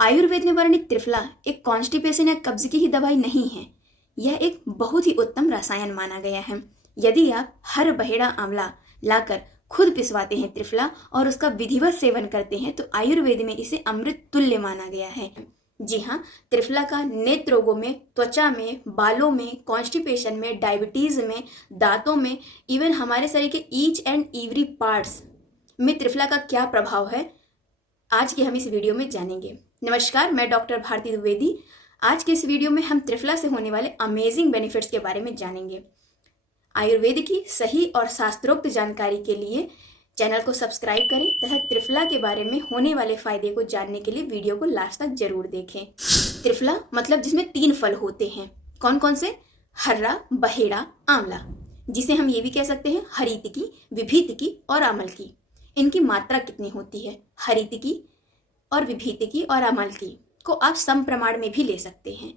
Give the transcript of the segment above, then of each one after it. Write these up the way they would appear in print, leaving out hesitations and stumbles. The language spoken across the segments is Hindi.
आयुर्वेद में वर्णित त्रिफला एक कॉन्स्टिपेशन या कब्ज की ही दवाई नहीं है। यह एक बहुत ही उत्तम रसायन माना गया है। यदि आप हर बहेड़ा आंवला लाकर खुद पिसवाते हैं त्रिफला और उसका विधिवत सेवन करते हैं तो आयुर्वेद में इसे अमृत तुल्य माना गया है। जी हाँ, त्रिफला का नेत्र रोगों में, त्वचा में, बालों में, कॉन्स्टिपेशन में, डायबिटीज में, दांतों में, इवन हमारे शरीर के ईच एंड एवरी पार्ट्स में त्रिफला का क्या प्रभाव है, आज के हम इस वीडियो में जानेंगे। नमस्कार, मैं डॉक्टर भारती द्विवेदी। आज के इस वीडियो में हम त्रिफला से होने वाले अमेजिंग बेनिफिट्स के बारे में जानेंगे। आयुर्वेद की सही और शास्त्रोक्त जानकारी के लिए चैनल को सब्सक्राइब करें तथा त्रिफला के बारे में होने वाले फायदे को जानने के लिए वीडियो को लास्ट तक जरूर देखें। त्रिफला मतलब जिसमें 3 फल होते हैं। कौन कौन से? हर्रा, बहेड़ा, आंवला, जिसे हम ये भी कह सकते हैं हरितकी, विभीतकी और आमल की। इनकी मात्रा कितनी होती है? हरितकी और विभीतकी और आमल की को आप सम प्रमाण में भी ले सकते हैं।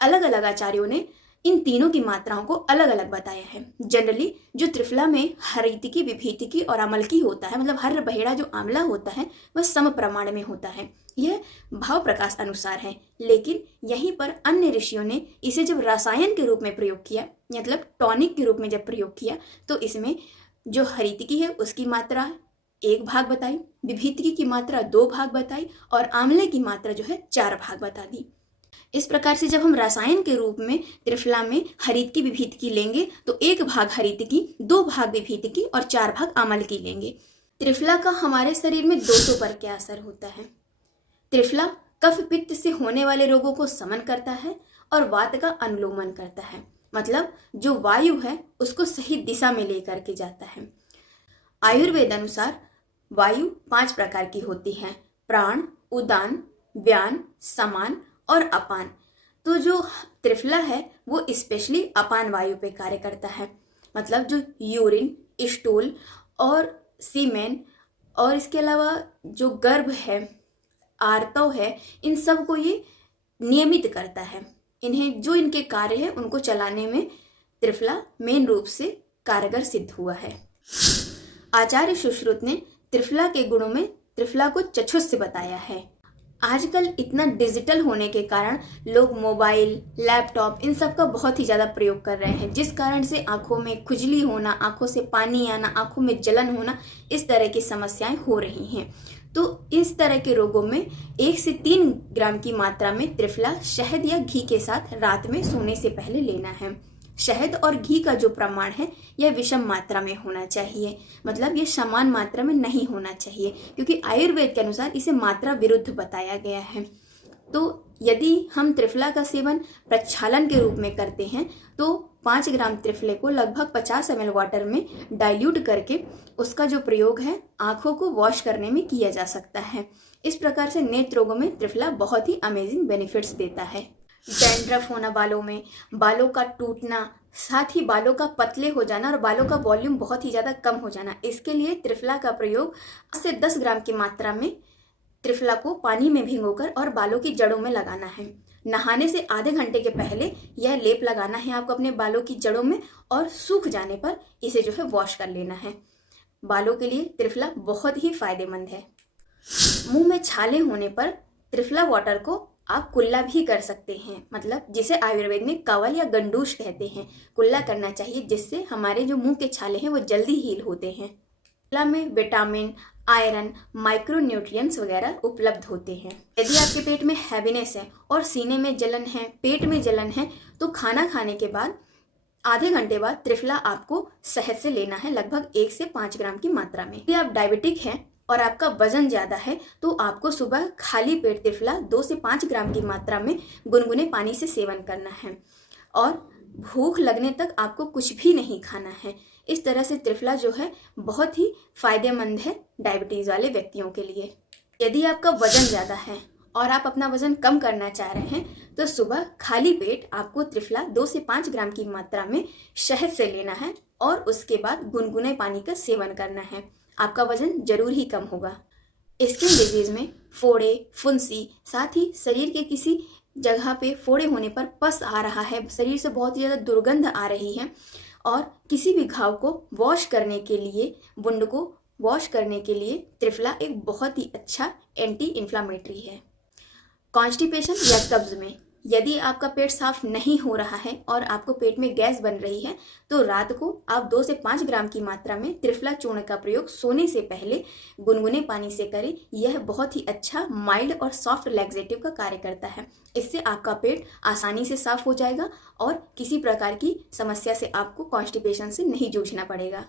अलग अलग आचार्यों ने इन तीनों की मात्राओं को अलग अलग बताया है। जनरली जो त्रिफला में हरितकी, विभीतकी और आमल की होता है, मतलब हर बहेड़ा जो आंवला होता है वह सम प्रमाण में होता है। यह भाव प्रकाश अनुसार है। लेकिन यहीं पर अन्य ऋषियों ने इसे जब रसायन के रूप में प्रयोग किया, मतलब टॉनिक के रूप में जब प्रयोग किया, तो इसमें जो हरितकी है उसकी मात्रा 1 भाग बताई, विभीतकी की मात्रा 2 भाग बताई और आंवले की मात्रा जो है 4 भाग बता दी। इस प्रकार से जब हम रसायन के रूप में त्रिफला में हरितकी, विभीतकी लेंगे तो 1 भाग हरितकी, 2 भाग विभीतकी और 4 भाग आमल की लेंगे। त्रिफला का हमारे शरीर में दोषों पर क्या असर होता है? त्रिफला कफ पित्त से होने वाले रोगों को समन करता है और वात का अनुलोमन करता है, मतलब जो वायु है उसको सही दिशा में लेकर के जाता है। आयुर्वेद अनुसार वायु 5 प्रकार की होती है: प्राण, उदान, व्यान, समान और अपान। तो जो त्रिफला है वो स्पेशली अपान वायु पे कार्य करता है, मतलब जो यूरिन, स्टूल और सीमेन और इसके अलावा जो गर्भ है, आर्तव है, इन सब को ये नियमित करता है। इन्हें जो इनके कार्य है उनको चलाने में त्रिफला मेन रूप से कारगर सिद्ध हुआ है। आचार्य सुश्रुत ने त्रिफला के गुणों में त्रिफला को चक्षुष से बताया है। आजकल इतना डिजिटल होने के कारण लोग मोबाइल, लैपटॉप इन सब का बहुत ही ज़्यादा प्रयोग कर रहे हैं, जिस कारण से आंखों में खुजली होना, आंखों से पानी आना, आंखों में जलन होना, इस तरह की समस्याएं हो रही हैं। तो इस तरह के रोगों में 1 से 3 ग्राम की मात्रा में त्रिफला शहद या घी के साथ रात में सोने से पहले लेना है। शहद और घी का जो प्रमाण है यह विषम मात्रा में होना चाहिए, मतलब ये समान मात्रा में नहीं होना चाहिए, क्योंकि आयुर्वेद के अनुसार इसे मात्रा विरुद्ध बताया गया है। तो यदि हम त्रिफला का सेवन प्रक्षालन के रूप में करते हैं तो 5 ग्राम त्रिफले को लगभग 50 ml वाटर में डाइल्यूट करके उसका जो प्रयोग है आंखों को वॉश करने में किया जा सकता है। इस प्रकार से नेत्र रोगों में त्रिफला बहुत ही अमेजिंग बेनिफिट्स देता है। डैंड्रफ होना बालों में, बालों का टूटना, साथ ही बालों का पतले हो जाना और बालों का वॉल्यूम बहुत ही ज़्यादा कम हो जाना, इसके लिए त्रिफला का प्रयोग 8 से 10 ग्राम की मात्रा में त्रिफला को पानी में भिगोकर और बालों की जड़ों में लगाना है। नहाने से आधे घंटे के पहले यह लेप लगाना है आपको अपने बालों की जड़ों में और सूख जाने पर इसे जो है वॉश कर लेना है। बालों के लिए त्रिफला बहुत ही फायदेमंद है। मुंह में छाले होने पर त्रिफला वाटर को आप कुल्ला भी कर सकते हैं, मतलब जिसे आयुर्वेद में कवल या गंडूश कहते हैं। कुल्ला करना चाहिए जिससे हमारे जो मुंह के छाले हैं वो जल्दी हील होते हैं। त्रिफला में विटामिन, आयरन, माइक्रो न्यूट्रिएंट्स वगैरह उपलब्ध होते हैं। यदि आपके पेट में हैवीनेस है और सीने में जलन है, पेट में जलन है, तो खाना खाने के बाद आधे घंटे बाद त्रिफला आपको शहद से लेना है, लगभग 1 से 5 ग्राम की मात्रा में। यदि आप डायबिटिक हैं और आपका वजन ज्यादा है तो आपको सुबह खाली पेट त्रिफला 2 से 5 ग्राम की मात्रा में गुनगुने पानी से सेवन करना है और भूख लगने तक आपको कुछ भी नहीं खाना है। इस तरह से त्रिफला जो है बहुत ही फायदेमंद है डायबिटीज वाले व्यक्तियों के लिए। यदि आपका वजन ज्यादा है और आप अपना वजन कम करना चाह रहे हैं तो सुबह खाली पेट आपको त्रिफला 2 से 5 ग्राम की मात्रा में शहद से लेना है और उसके बाद गुनगुने पानी का सेवन करना है। आपका वजन जरूर ही कम होगा। स्किन डिजीज में फोड़े, फुंसी, साथ ही शरीर के किसी जगह पे फोड़े होने पर पस आ रहा है, शरीर से बहुत ही ज़्यादा दुर्गंध आ रही है और किसी भी घाव को वॉश करने के लिए, वुंड को वॉश करने के लिए त्रिफला एक बहुत ही अच्छा एंटी इन्फ्लामेटरी है। कॉन्स्टिपेशन या कब्ज में यदि आपका पेट साफ नहीं हो रहा है और आपको पेट में गैस बन रही है तो रात को आप 2 से 5 ग्राम की मात्रा में त्रिफला चूर्ण का प्रयोग सोने से पहले गुनगुने पानी से करें। यह बहुत ही अच्छा माइल्ड और सॉफ्ट लैक्सेटिव का कार्य करता है। इससे आपका पेट आसानी से साफ हो जाएगा और किसी प्रकार की समस्या से आपको कॉन्स्टिपेशन से नहीं जूझना पड़ेगा।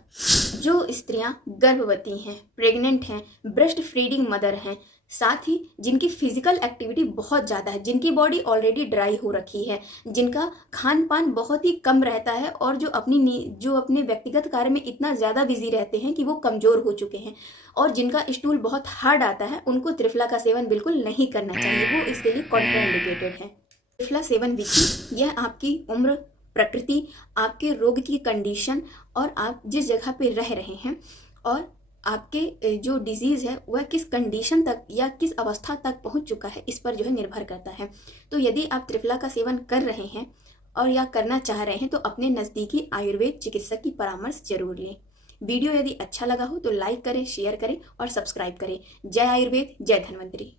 जो स्त्रियां गर्भवती हैं, प्रेग्नेंट हैं, ब्रेस्ट फीडिंग मदर हैं, साथ ही जिनकी फिजिकल एक्टिविटी बहुत ज़्यादा है, जिनकी बॉडी ऑलरेडी ड्राई हो रखी है, जिनका खान पान बहुत ही कम रहता है और जो अपने व्यक्तिगत कार्य में इतना ज़्यादा बिजी रहते हैं कि वो कमज़ोर हो चुके हैं और जिनका स्टूल बहुत हार्ड आता है, उनको त्रिफला का सेवन बिल्कुल नहीं करना चाहिए। वो इसके लिए कॉन्ट्राइंडिकेटेड है। त्रिफला सेवन विधि यह आपकी उम्र, प्रकृति, आपके रोग की कंडीशन और आप जिस जगह पे रह रहे हैं और आपके जो डिजीज़ है वह किस कंडीशन तक या किस अवस्था तक पहुंच चुका है, इस पर जो है निर्भर करता है। तो यदि आप त्रिफला का सेवन कर रहे हैं और या करना चाह रहे हैं तो अपने नज़दीकी आयुर्वेद चिकित्सक की परामर्श जरूर लें। वीडियो यदि अच्छा लगा हो तो लाइक करें, शेयर करें और सब्सक्राइब करें। जय आयुर्वेद, जय धन्वंतरी।